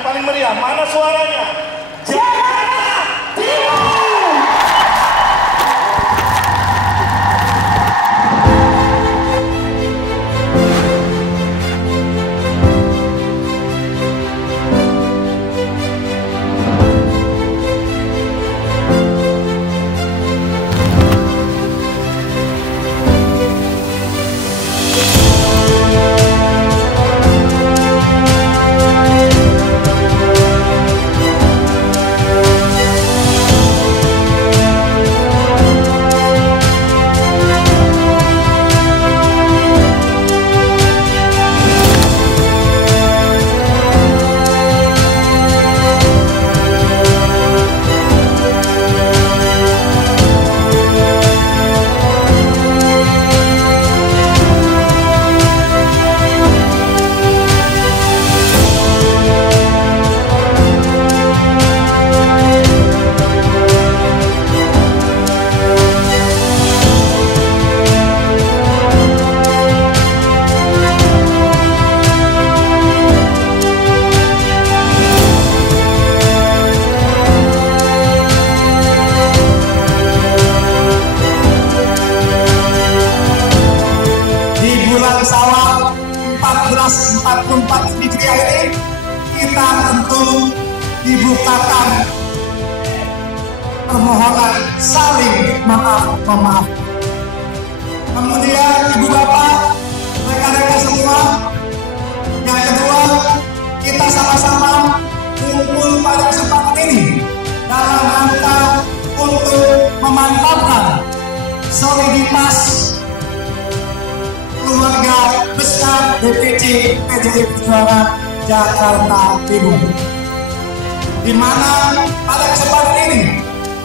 Paling meriah, mana suaranya? Jakarta Timur! Syawal 1444 Hijriah ini kita tentu dibukakan permohonan saling maaf. Kemudian ibu bapak, rekan-rekan semua, yang kedua kita sama-sama kumpul pada kesempatan ini dalam rangka untuk memantapkan soliditas keluarga besar DPC PDI Perjuangan Jakarta Timur, di mana pada kesempatan ini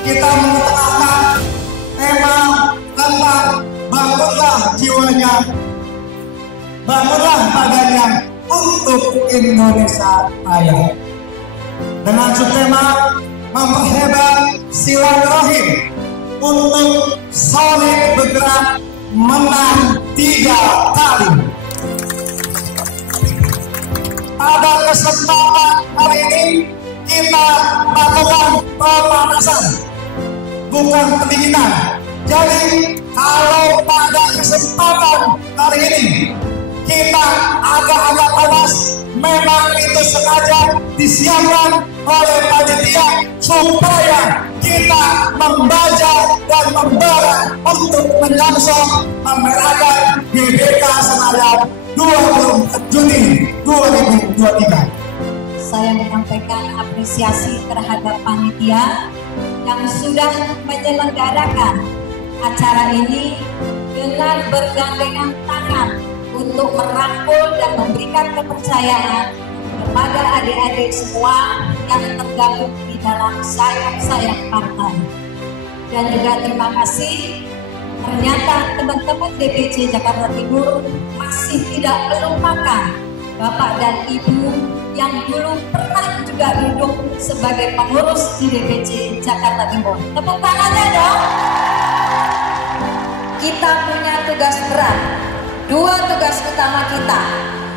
kita mengutarakan tema tentang bangunlah jiwanya, bangunlah badannya untuk Indonesia Raya, dengan subtema memperhebat silaturahim untuk solid bergerak menang 3 kali. Pada kesempatan hari ini kita lakukan pemanasan, bukan pendinginan. Jadi kalau pada kesempatan hari ini kita agak-agak panas, memang itu sengaja disiapkan oleh panitia supaya kita membaca dan membara untuk menyongsong memerayakan GBK Senayan 20 Juni 2023. Saya menyampaikan apresiasi terhadap panitia yang sudah menyelenggarakan acara ini dengan bergandengan tangan untuk merangkul dan memberikan kepercayaan kepada adik-adik semua yang tergabung di dalam sayap-sayap partai. Dan juga terima kasih, ternyata teman-teman DPC Jakarta Timur masih tidak melupakan Bapak dan Ibu yang dulu pernah juga duduk sebagai pengurus di DPC Jakarta Timur. Tepuk tangannya dong. Kita punya tugas berat, 2 tugas utama kita.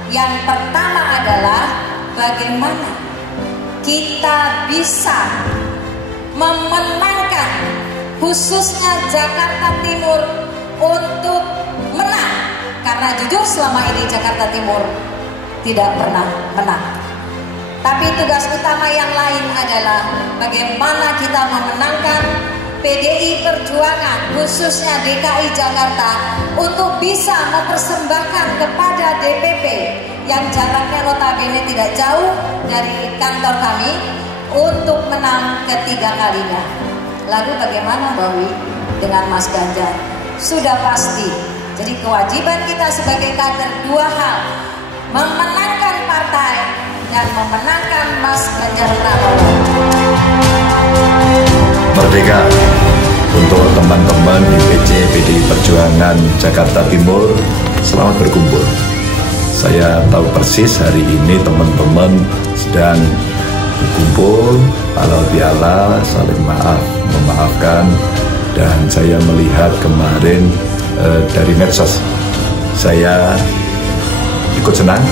Yang pertama adalah bagaimana kita bisa memenangkan khususnya Jakarta Timur untuk menang, karena jujur selama ini Jakarta Timur tidak pernah menang. Tapi tugas utama yang lain adalah bagaimana kita memenangkan PDI Perjuangan khususnya DKI Jakarta untuk bisa mempersembahkan kepada DPP yang jaraknya notabene tidak jauh dari kantor kami untuk menang ketiga kalinya. Lalu bagaimana Mbak Wi dengan Mas Ganjar? Sudah pasti. Jadi kewajiban kita sebagai kader 2 hal, memenangkan partai dan memenangkan Mas Ganjar Pranowo. Merdeka untuk teman-teman DPC PDI Perjuangan Jakarta Timur, selamat berkumpul. Saya tahu persis hari ini teman-teman sedang berkumpul, halal bihalal, saling memaafkan, dan saya melihat kemarin dari medsos, saya ikut senang,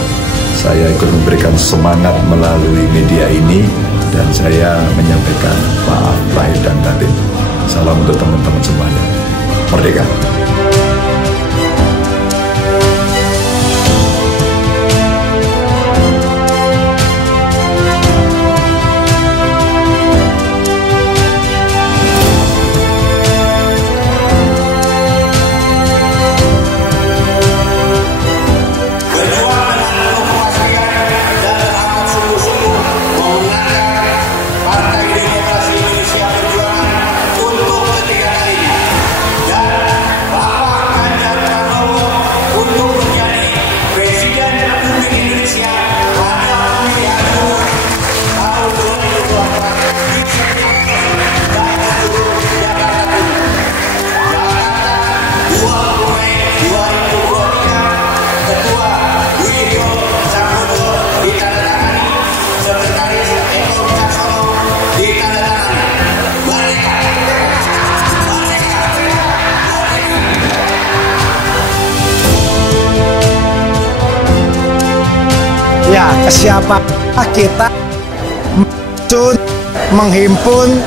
Saya ikut memberikan semangat melalui media ini dan saya menyampaikan maaf lahir dan batin. Salam untuk teman-teman semuanya. Merdeka! Ya, siapa kita menghimpun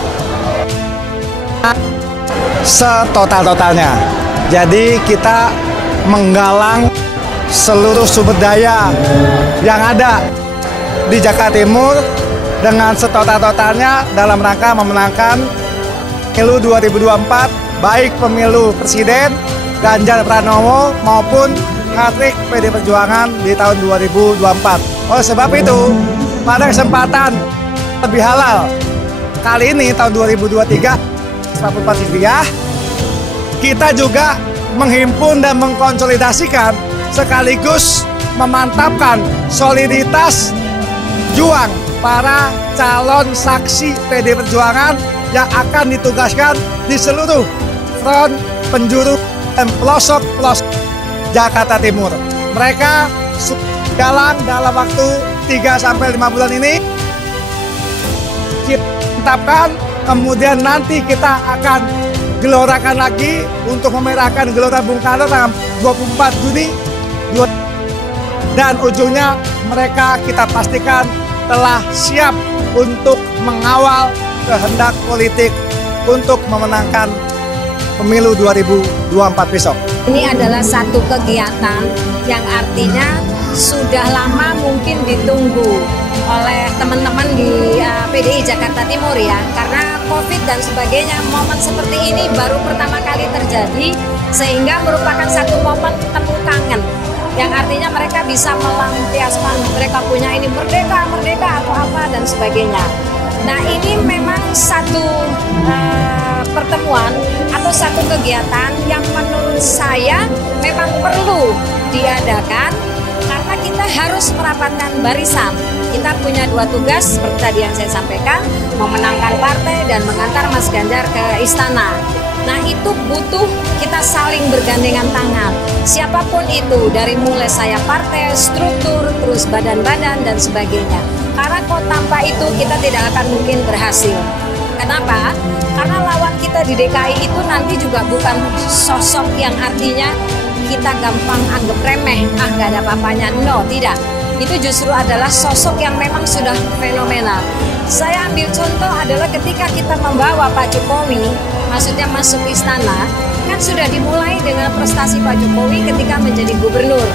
setotal-totalnya. Jadi kita menggalang seluruh sumber daya yang ada di Jakarta Timur dengan setotal-totalnya dalam rangka memenangkan pemilu 2024, baik pemilu presiden Ganjar Pranowo maupun hat-trick PD Perjuangan di tahun 2024. Oleh sebab itu, pada kesempatan lebih halal kali ini tahun 2023 14 Hijriah, kita juga menghimpun dan mengkonsolidasikan sekaligus memantapkan soliditas juang para calon saksi PD Perjuangan yang akan ditugaskan di seluruh front penjuru dan pelosok-pelosok Jakarta Timur. Mereka galang dalam waktu 3-5 bulan ini kita tetapkan, kemudian nanti kita akan gelorakan lagi untuk memerahkan gelora Bung Karno tanggal 24 Juni dan ujungnya mereka kita pastikan telah siap untuk mengawal kehendak politik untuk memenangkan pemilu 2024 besok. Ini adalah satu kegiatan yang artinya sudah lama mungkin ditunggu oleh teman-teman di PDI Jakarta Timur ya, karena COVID dan sebagainya. Momen seperti ini baru pertama kali terjadi, sehingga merupakan satu momen temu tangan yang artinya mereka bisa melampiaskan mereka punya ini merdeka atau apa dan sebagainya. Nah, ini memang satu pertemuan atau satu kegiatan yang menurut saya memang perlu diadakan karena kita harus merapatkan barisan. Kita punya dua tugas seperti tadi yang saya sampaikan, memenangkan partai dan mengantar Mas Ganjar ke istana. Nah, itu butuh kita saling bergandengan tangan. Siapapun itu, dari mulai saya partai, struktur, terus badan-badan dan sebagainya. Karena kalau tanpa itu kita tidak akan mungkin berhasil. Kenapa? Karena lawan kita di DKI itu nanti juga bukan sosok yang artinya kita gampang anggap remeh, nggak ada apa-apanya. No, tidak. Itu justru adalah sosok yang memang sudah fenomenal. Saya ambil contoh adalah ketika kita membawa Pak Jokowi, maksudnya masuk istana, kan sudah dimulai dengan prestasi Pak Jokowi ketika menjadi gubernur.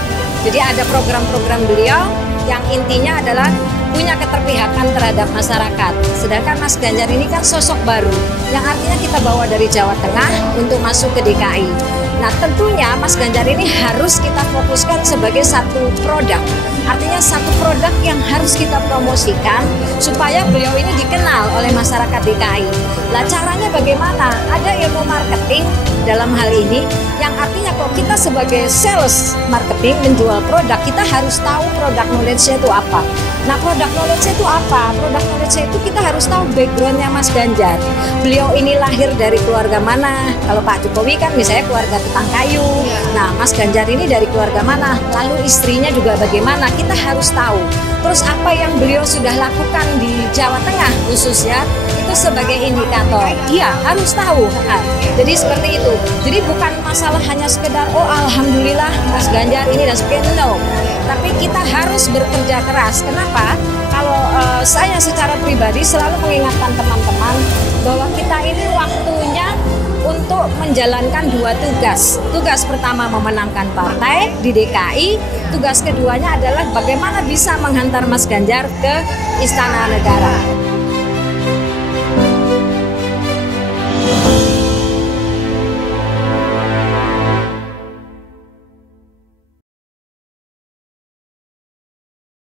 Jadi ada program-program beliau yang intinya adalah punya keterpihakan terhadap masyarakat. Sedangkan Mas Ganjar ini kan sosok baru, yang artinya kita bawa dari Jawa Tengah untuk masuk ke DKI. Nah, tentunya Mas Ganjar ini harus kita fokuskan sebagai satu produk. Artinya satu produk yang harus kita promosikan supaya beliau ini dikenal oleh masyarakat DKI. Nah, caranya bagaimana? Ada ilmu marketing dalam hal ini, yang artinya kok kita sebagai sales marketing menjual produk, kita harus tahu produk knowledge-nya itu apa. Nah, produk knowledge itu apa? Produk knowledge itu kita harus tahu backgroundnya Mas Ganjar. Beliau ini lahir dari keluarga mana? Kalau Pak Jokowi kan misalnya keluarga tukang kayu. Nah, Mas Ganjar ini dari keluarga mana? Lalu istrinya juga bagaimana? Kita harus tahu. Terus apa yang beliau sudah lakukan di Jawa Tengah khususnya, itu sebagai indikator. Iya, harus tahu. Jadi seperti itu. Jadi bukan masalah hanya sekedar oh alhamdulillah Mas Ganjar ini dan sebagainya. No. Tapi kita harus bekerja keras. Kenapa? Kalau saya secara pribadi selalu mengingatkan teman-teman bahwa kita ini waktunya untuk menjalankan dua tugas. Tugas pertama memenangkan partai di DKI, tugas keduanya adalah bagaimana bisa menghantar Mas Ganjar ke Istana Negara.